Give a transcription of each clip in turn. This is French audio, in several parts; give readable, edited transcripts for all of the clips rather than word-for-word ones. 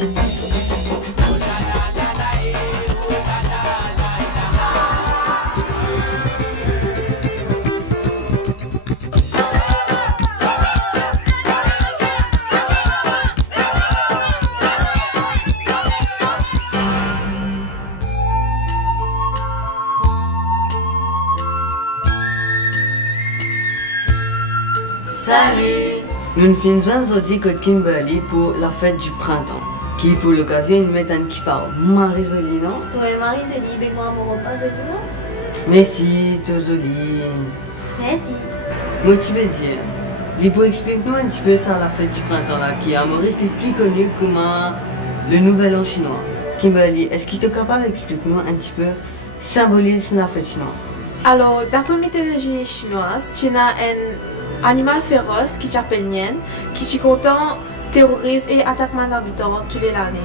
Salut! Nous finissons aujourd'hui avec Kimberly pour la fête du printemps, qui pour l'occasion nous met un qui parle Marie-Jolie, non? Ouais, Marie-Jolie, avec moi, mon repas, je dis non? Merci, tout joli. Merci. Moi, tu veux dire, Lipo, explique-nous un petit peu ça, la fête du printemps là, qui est à Maurice, est plus connu comme le nouvel an chinois. Kimberly, est-ce qu'il est capable d'expliquer-nous un petit peu le symbolisme de la fête chinoise? Alors, d'après la mythologie chinoise, il y a un animal féroce qui s'appelle Nian, qui est content, terrorise et attaque les habitants toute l'année.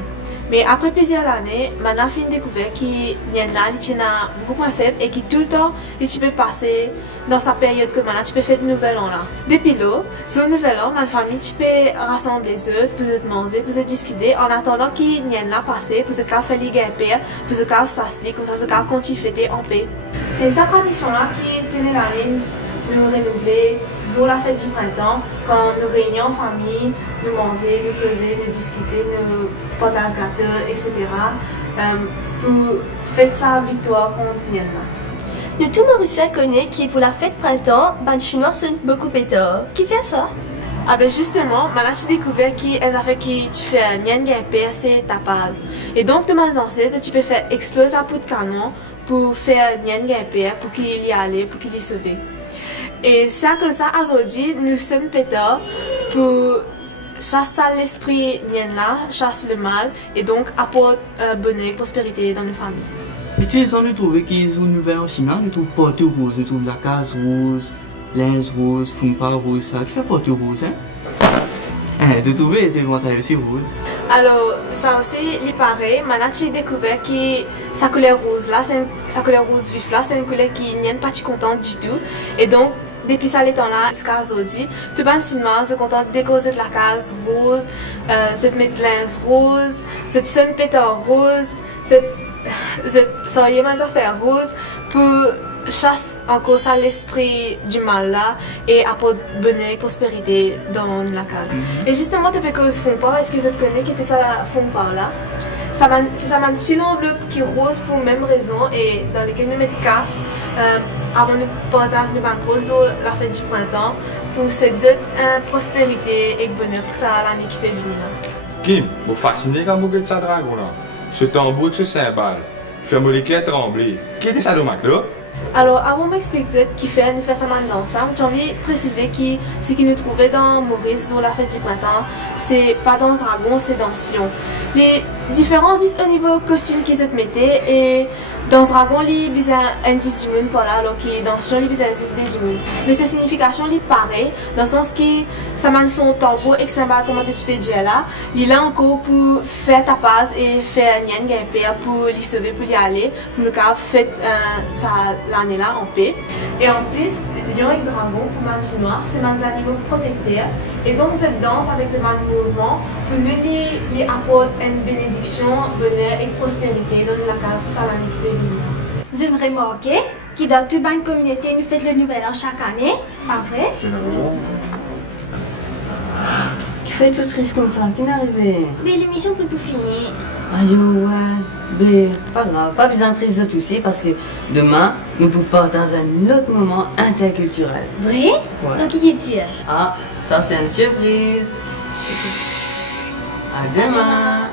Mais après plusieurs années, on a découvert que Nian là, il est beaucoup moins faible et qui tout le temps, il peut passer dans sa période que tu peux faire de nouvel an là. Depuis là, ce nouvel an, ma famille peut rassembler les œufs, pour manger, pour discuter en attendant que Nian là passe, pour faire les guerres, pour s'asseoir, comme ça, pour continuer fêter en paix. C'est cette tradition là qui tenait l'année. Nous renouveler, sur la fête du printemps, quand nous réunions en famille, nous manger, nous causer, nous discuter, nous partager gâteaux, etc. Pour fêter sa victoire contre Myanmar. Nous tous Mauriciens connaissons qui pour la fête printemps, les Chinois sont beaucoup péteurs. Qui fait ça? Ah ben justement, j'ai découvert qu'elles ont fait que tu fais Nian Gaipé, c'est ta base. Et donc, de mes ancêtres, tu peux faire exploser un pot de canon pour faire Nian Gaipé, pour qu'il y aille, pour qu'il y sauve. Et c'est comme ça, aujourd'hui, nous sommes péteurs pour chasser l'esprit Nian là, chasser le mal, et donc apporter bonheur, prospérité dans nos familles. Mais tu es en trouver qu'ils ont une nouvelle en Chine, nous trouvons pas tout rose, nous trouvons la case rose, linge rose, fumpa rose, ça, qui fait pas tout rose, hein? De trouver des montagnes aussi rose. Alors, ça aussi, il paraît, maintenant j'ai découvert que sa couleur rose là, sa couleur rose vif là, c'est une couleur qui n'est pas contente du tout. Et donc, depuis ça, temps là, jusqu'à aujourd'hui, tout le monde se contente de décorer de la case rose, de mettre linge rose, de son pétard rose, ça y est maintenant faire rose pour chasse encore ça l'esprit du mal là et apporte bonheur et prospérité dans la case. Et justement, tu peux cause font pas, est-ce que vous connaissez qui était ça font pas là? C'est ça, une petite enveloppe qui est rose pour la même raison et dans laquelle nous mettons casse avant de partager nos rose sur la fête du printemps pour se dire prospérité et bonheur pour ça l'année qui peut venir. Kim, vous fascinez quand vous regardez ça dragon là. Ce tambour de ce cymbale, fait-moi les cœurs trembler. Qui était ça de là? Alors, avant de m'expliquer qui fait nous faire ça maintenant ensemble, j'ai envie de préciser que ce que nous trouvons dans Maurice sur la fête du printemps, c'est pas dans ce dragon, c'est dans ce lion. Les différences au niveau costume qu'ils se mettaient et dans ce dragon, il y a un indice du monde par là, alors que dans ce lion, il y a un indice du monde. Mais cette signification est pareille, dans le sens que ça m'a son tambour et que ça m'a comment tu peux dire là, il est là encore pour faire ta passe et faire Nian Gaipé pour lui sauver, pour y aller, pour le cas faire ça l'année là en paix. Et en plus, lion et dragon pour les Chinois, c'est des animaux protecteurs. Et donc cette danse avec ce mouvement, pour nous, il apporte une bénédiction, bonheur et prospérité dans la case pour ça l'année qui peut venir. Vous avez remarqué que dans toute bonne communauté, nous faisons le nouvel an chaque année, pas vrai? Qui fait tout triste comme ça, qui n'est arrivé? Mais l'émission peut plus finir. Aïe, ouais, mais pas grave, pas besoin de triste de tout ça parce que demain, nous pouvons partager un autre moment interculturel. Vrai? Ouais. Dans qui est-il? Ah, ça c'est une surprise. À demain.